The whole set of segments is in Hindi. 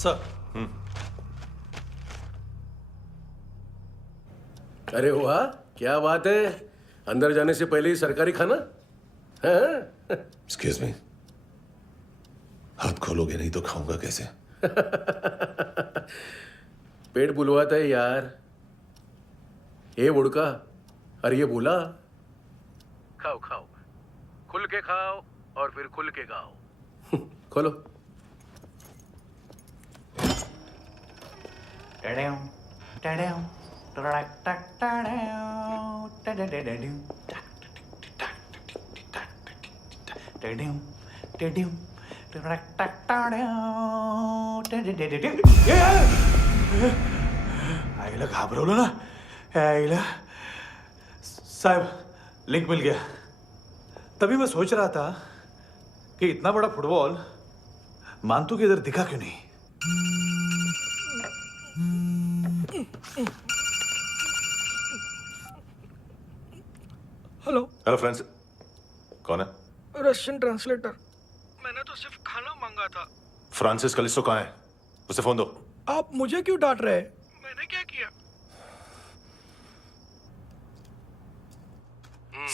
सर। अरे वाह, क्या बात है। अंदर जाने से पहले ही सरकारी खाना। एक्सक्यूज मी, हाथ खोलोगे नहीं तो खाऊंगा कैसे? पेट बुलवाता है यार। ये बुड़का और ये बोला, खाओ खाओ, खुल के खाओ और फिर खुल के गाओ। खोलो। आईला घाबरवलं ना। आईला साहब, लिंक मिल गया। तभी मैं सोच रहा था कि इतना बड़ा फुटबॉल मानतू के इधर दिखा क्यों नहीं। हेलो। हेलो फ्रेंड्स, कौन है? Russian translator. मैंने तो सिर्फ खाना मांगा था। फ्रांसिस कलिस्टो कहाँ है? उसे फोन दो। आप मुझे क्यों डांट रहे हैं? मैंने क्या किया?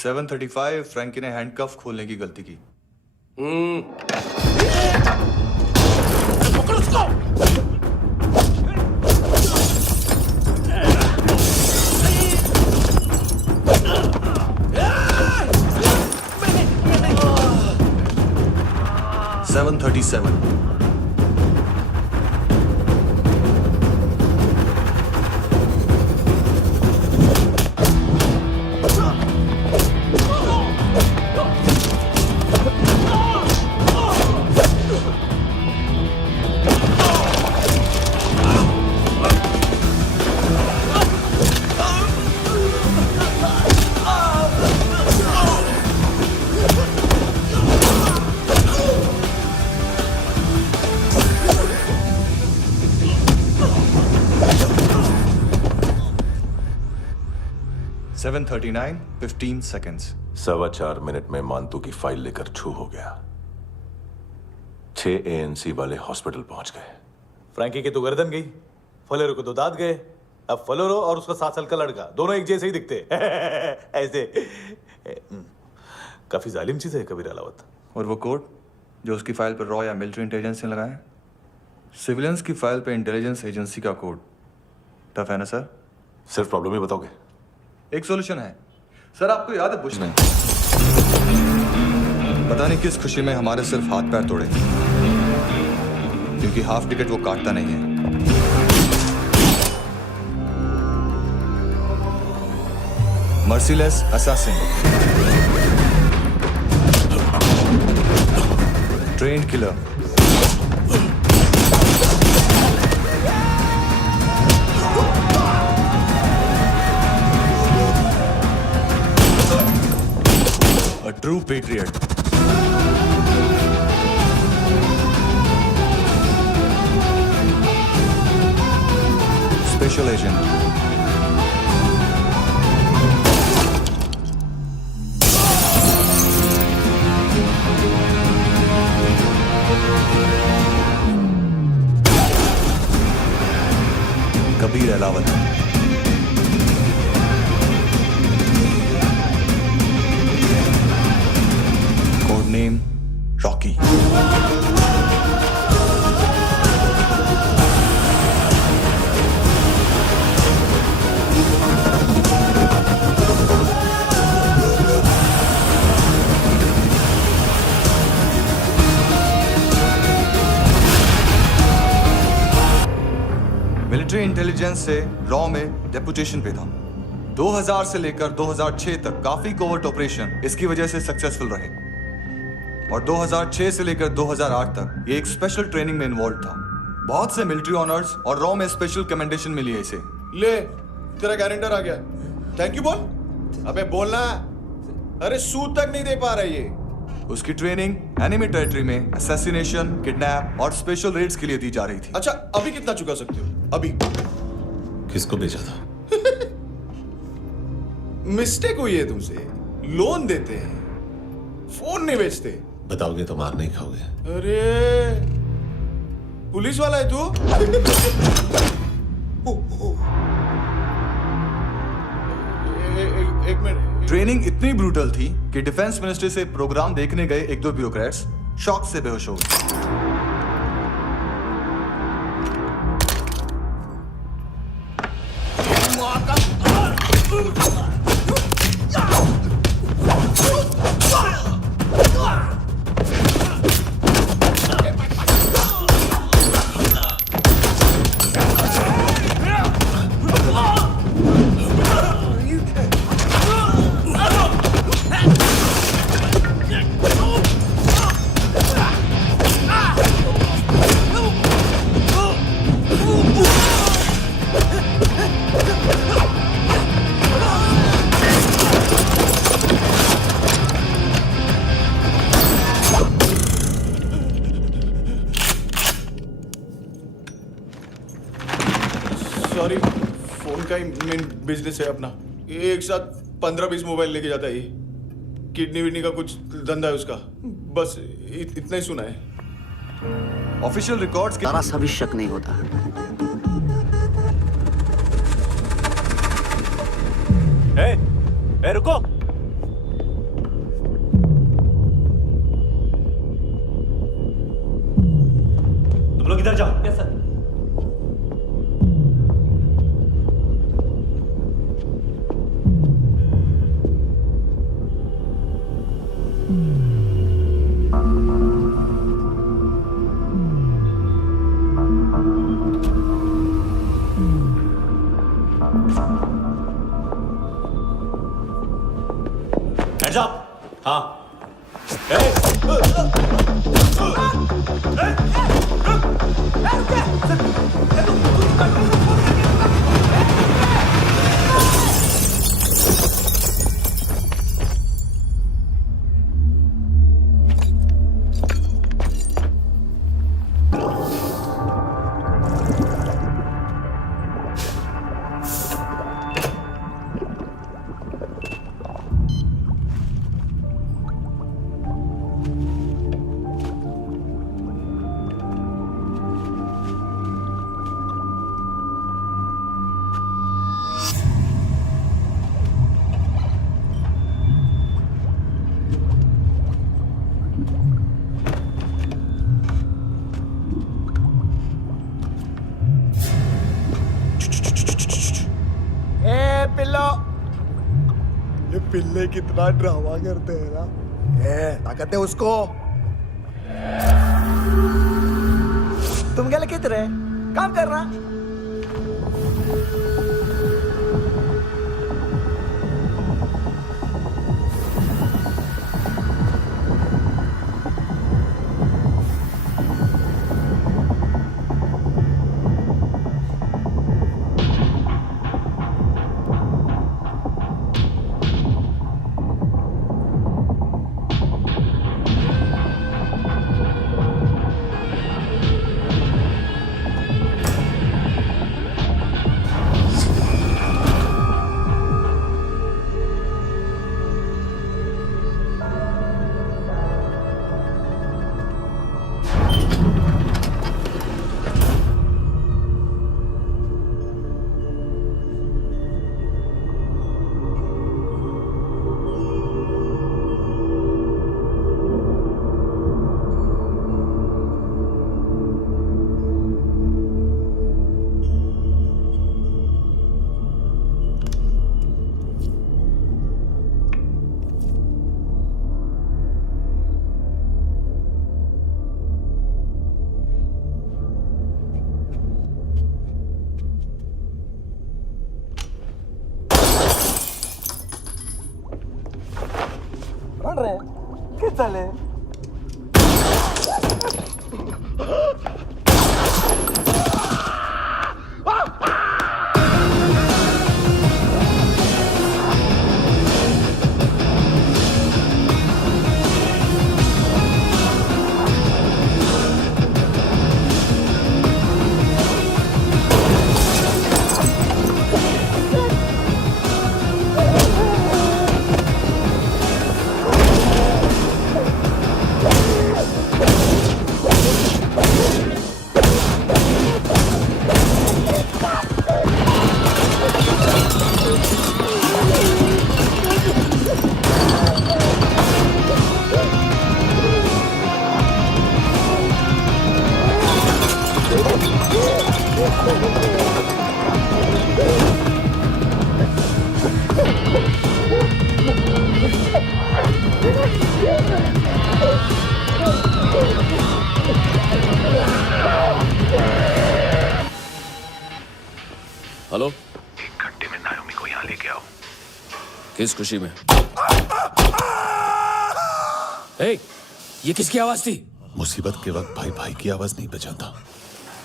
7:35 फ्रैंकी ने हैंडकफ खोलने की गलती की। पकड़ो उसको। Seven 37 7:39 15 seconds। 4.25 मिनट में मानतू की फाइल लेकर छू हो गया। 6 ANC वाले हॉस्पिटल पहुंच गए। फ्रैंकी की तो गर्दन गई, फलेरो को तो दांत गए। अब फलेरो और उसका 7 साल का लड़का दोनों एक जैसे ही दिखते। ऐसे काफी जालिम चीज है कबीर अलावत। और वो कोड जो उसकी फाइल पर रॉ या मिलिट्री इंटेलिजेंस ने लगाया, सिविलियंस की फाइल पे इंटेलिजेंस एजेंसी का कोड। टफ है ना सर? सिर्फ प्रॉब्लम ही बताओगे? एक सॉल्यूशन है सर। आपको याद है बुश ने पता नहीं किस खुशी में हमारे सिर्फ हाथ पैर तोड़े, क्योंकि हाफ टिकट वो काटता नहीं है। Merciless assassin, trained killer, a true patriot। Special agent। Kabir Alawat. Code name Rocky. Military intelligence से रॉ में डेपुटेशन पे था। 2000 से लेकर 2006 तक काफी कोवर्ट ऑपरेशन इसकी वजह से सक्सेसफुल रहे, और 2006 से लेकर 2008 तक ये एक स्पेशल ट्रेनिंग में इन्वॉल्व था। बहुत से मिलिट्री ऑनर्स और रॉ में स्पेशल कमेंडेशन मिली है इसे। ले, तेरा गारंटर आ गया। थैंक यू बोल। अबे बोलना। अरे सूद तक नहीं दे पा रहा ये। उसकी ट्रेनिंग एनिमी टेरिटरी में असैसिनेशन, किडनैप और स्पेशल रेड्स के लिए दी जा रही थी। अच्छा, अभी कितना चुका सकते हो? अभी किसको भेजा था? मिस्टेक हुई है तुमसे। लोन देते हैं, फोन नहीं बेचते। बताओगे तो मार नहीं खाओगे। अरे पुलिस वाला है तू? एक मिनट। ट्रेनिंग इतनी ब्रूटल थी कि डिफेंस मिनिस्ट्री से प्रोग्राम देखने गए एक दो ब्यूरोक्रेट्स शॉक से बेहोश हो गए। सॉरी, फोन का ही मेन बिजनेस है अपना। एक साथ 15-20 मोबाइल लेके जाता है ये। किडनी विडनी का कुछ धंधा है उसका। बस इतना ही सुना है। ऑफिशियल रिकॉर्ड्स के जरा सा भी शक नहीं होता। ए, रुको। तुम लोग इधर जाओ। Yes sir. Hands up! हाँ। पिल्लो, ये पिल्ले कितना ड्रामा करते हैं ना। ताकत है उसको। तुम क्या लिखित रहे? काम करना। चले हेलो, 1 घंटे में नायोमी को यहाँ लेके आओ। किस खुशी में? ए, ये किसकी आवाज थी? मुसीबत के वक्त भाई भाई की आवाज नहीं बचाता।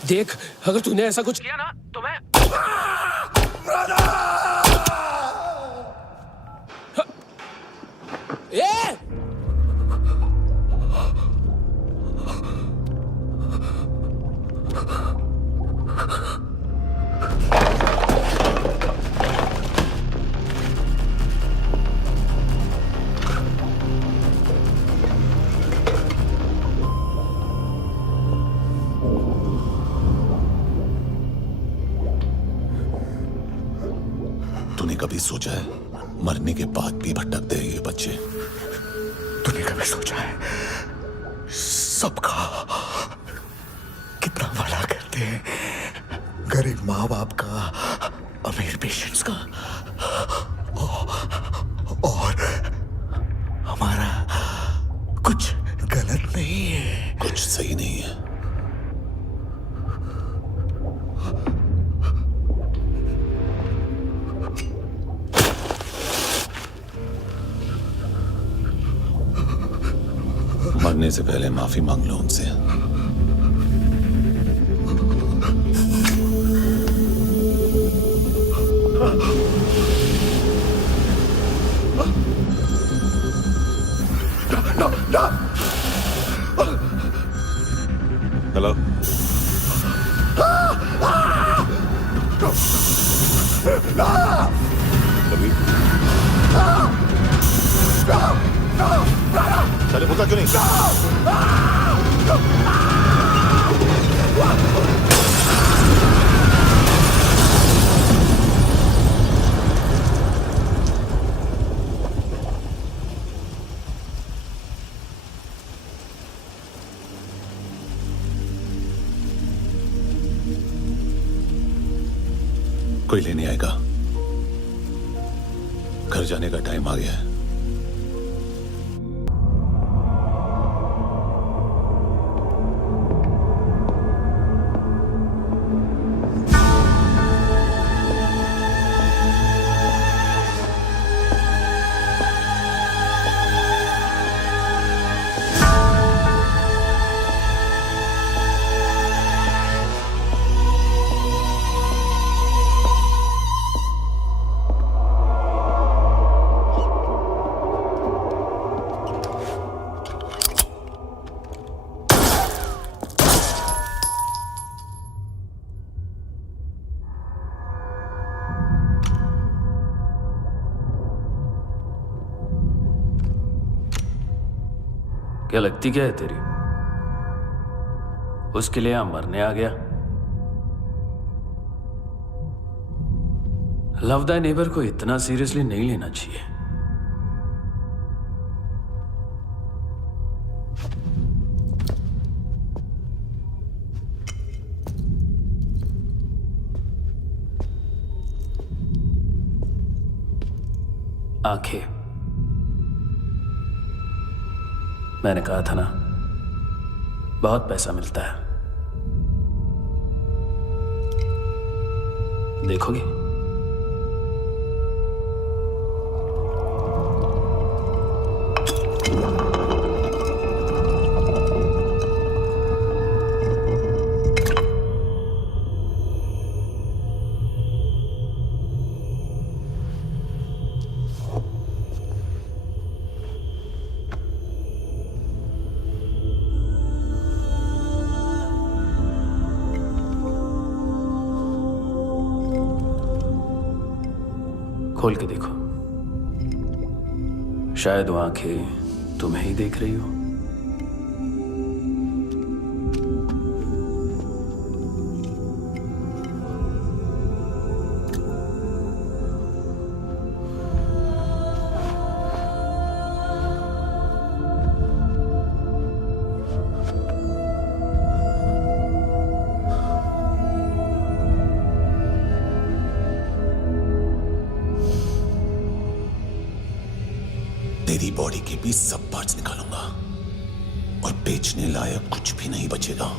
देख, अगर तूने ऐसा कुछ किया ना तो मैं ए! तूने कभी सोचा है मरने के बाद भी भटकते हैं ये बच्चे? तूने कभी सोचा है सबका कितना भला करते हैं? गरीब माँ बाप का, अमीर पेशेंट्स का, और हमारा कुछ गलत नहीं है। कुछ सही नहीं है। मरने से पहले माफी मांग लो उनसे। हेलो, कभी चले मुद्दा क्यों नहीं? कोई लेने आएगा। घर जाने का टाइम आ गया है। क्या लगती क्या है तेरी? उसके लिए यहां मरने आ गया? लव दाई नेबर को इतना सीरियसली नहीं लेना चाहिए। आंखें, मैंने कहा था ना, बहुत पैसा मिलता है। देखोगी? खोल के देखो, शायद वो आंखें तुम्हें ही देख रही हो। तेरी बॉडी के भी सब पार्ट्स निकालूंगा। और बेचने लायक कुछ भी नहीं बचेगा।